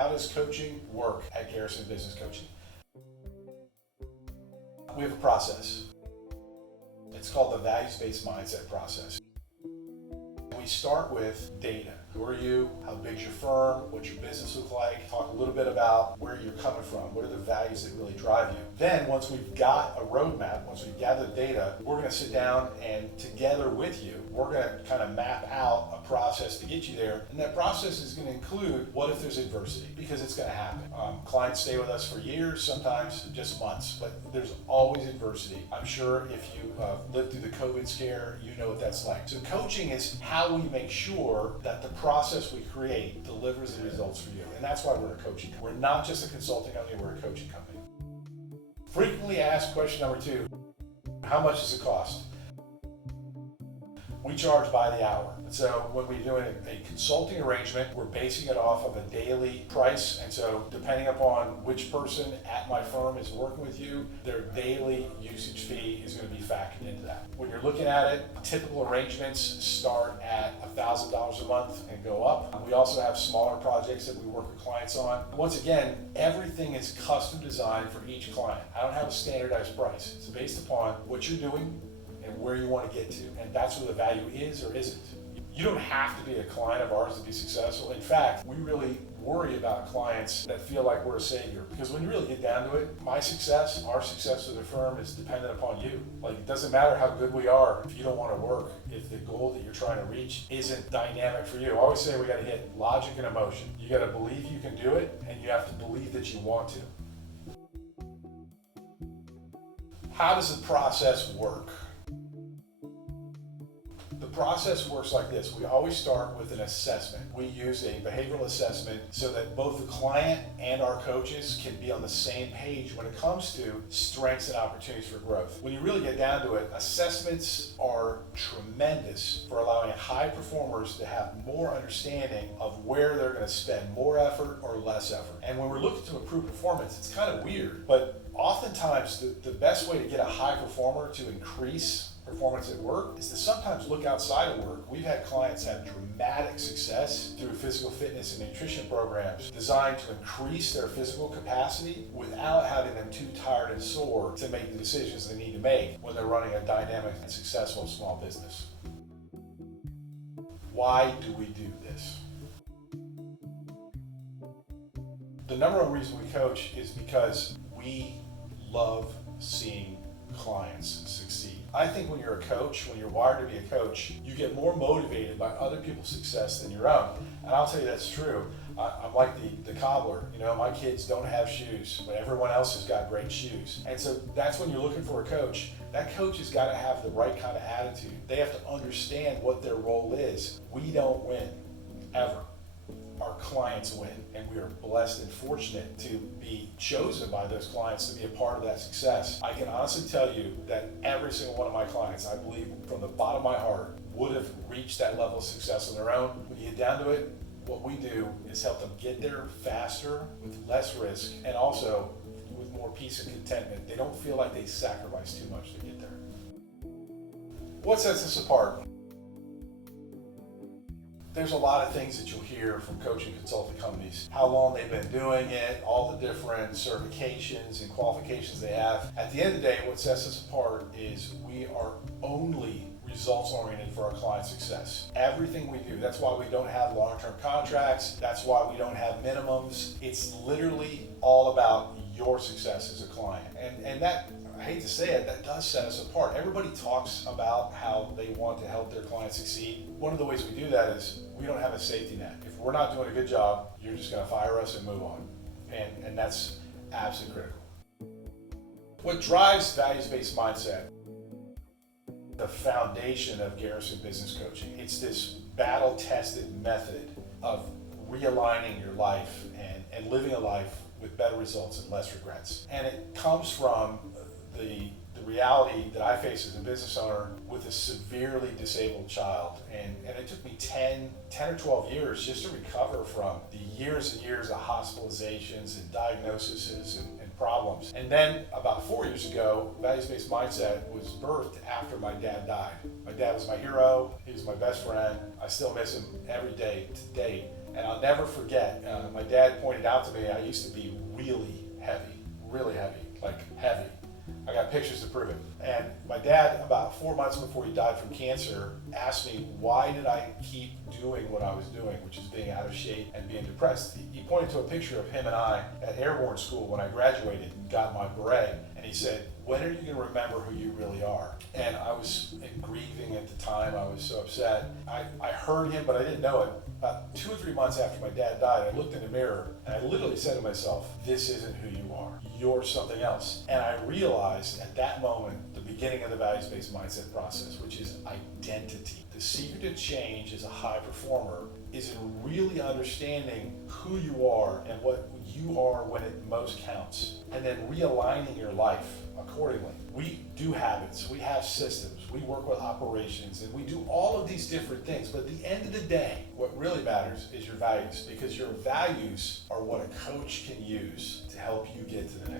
How does coaching work at Garrison Business Coaching? We have a process. It's called the values-based mindset process. We start with data. Who are you? How big's your firm? What's your business look like? Talk a little bit about where you're coming from. What are the values that really drive you? Then once we've got a roadmap, once we've gathered data, we're going to sit down and together with you, we're going to kind of map out a process to get you there. And that process is going to include what if there's adversity, because it's going to happen. Clients stay with us for years, sometimes just months, but there's always adversity. I'm sure if you lived through the COVID scare, you know what that's like. So coaching is how we make sure that the process we create delivers the results for you. And that's why we're a coaching company. We're not just a consulting company, we're a coaching company. Frequently asked question number 2, how much does it cost? We charge by the hour. So when we're doing a consulting arrangement, we're basing it off of a daily price. And so depending upon which person at my firm is working with you, their daily usage fee is going to be factored into that. When you're looking at it, typical arrangements start at $1,000 a month and go up. We also have smaller projects that we work with clients on. Once again, everything is custom designed for each client. I don't have a standardized price. It's based upon what you're doing and where you want to get to. And that's where the value is or isn't. You don't have to be a client of ours to be successful. In fact, we really worry about clients that feel like we're a savior. Because when you really get down to it, my success, our success as a firm is dependent upon you. Like, it doesn't matter how good we are if you don't want to work, if the goal that you're trying to reach isn't dynamic for you. I always say we got to hit logic and emotion. You got to believe you can do it, and you have to believe that you want to. How does the process work? The process works like this. We always start with an assessment. We use a behavioral assessment so that both the client and our coaches can be on the same page when it comes to strengths and opportunities for growth. When you really get down to it, assessments are tremendous for allowing high performers to have more understanding of where they're going to spend more effort or less effort. And when we're looking to improve performance, it's kind of weird, but oftentimes the best way to get a high performer to increase performance at work is to sometimes look outside of work. We've had clients have dramatic success through physical fitness and nutrition programs designed to increase their physical capacity without having them too tired and sore to make the decisions they need to make when they're running a dynamic and successful small business. Why do we do this? The number one reason we coach is because we love seeing clients succeed. I think when you're a coach, when you're wired to be a coach, you get more motivated by other people's success than your own. And I'll tell you that's true. I'm like the cobbler. You know, my kids don't have shoes, but everyone else has got great shoes. And so that's when you're looking for a coach. That coach has got to have the right kind of attitude. They have to understand what their role is. We don't win, ever. Our clients win, and we are blessed and fortunate to be chosen by those clients to be a part of that success. I can honestly tell you that every single one of my clients, I believe from the bottom of my heart, would have reached that level of success on their own. When you get down to it, what we do is help them get there faster, with less risk, and also with more peace and contentment. They don't feel like they sacrifice too much to get there. What sets us apart? There's a lot of things that you'll hear from coaching consulting companies, how long they've been doing it, all the different certifications and qualifications they have. At the end of the day, what sets us apart is we are only results-oriented for our client success. Everything we do, that's why we don't have long-term contracts, that's why we don't have minimums. It's literally all about your success as a client. And that, I hate to say it, that does set us apart. Everybody talks about how they want to help their clients succeed. One of the ways we do that is we don't have a safety net. If we're not doing a good job, you're just going to fire us and move on. And that's absolutely critical. What drives values-based mindset? The foundation of Garrison Business Coaching. It's this battle-tested method of realigning your life and living a life with better results and less regrets. And it comes from the reality that I face as a business owner with a severely disabled child. And it took me 10 or 12 years just to recover from the years and years of hospitalizations and diagnoses and problems. And then about 4 years ago, values-based mindset was birthed after my dad died. My dad was my hero. He was my best friend. I still miss him every day to date. And I'll never forget, my dad pointed out to me I used to be really heavy, like heavy. I got pictures to prove it. And my dad, about 4 months before he died from cancer, asked me why did I keep doing what I was doing, which is being out of shape and being depressed. He pointed to a picture of him and I at airborne school when I graduated and got my beret, and he said, when are you going to remember who you really are? And I was grieving at the time. I was so upset. I heard him, but I didn't know it. About 2 or 3 months after my dad died, I looked in the mirror and I literally said to myself, this isn't who you are. You're something else. And I realized at that moment, the beginning of the values-based mindset process, which is identity. The secret to change as a high performer is in really understanding who you are and what you are when it most counts, and then realigning your life accordingly. We do habits, we have systems, we work with operations, and we do all of these different things. But at the end of the day, what really matters is your values, because your values are what a coach can use to help you get to the next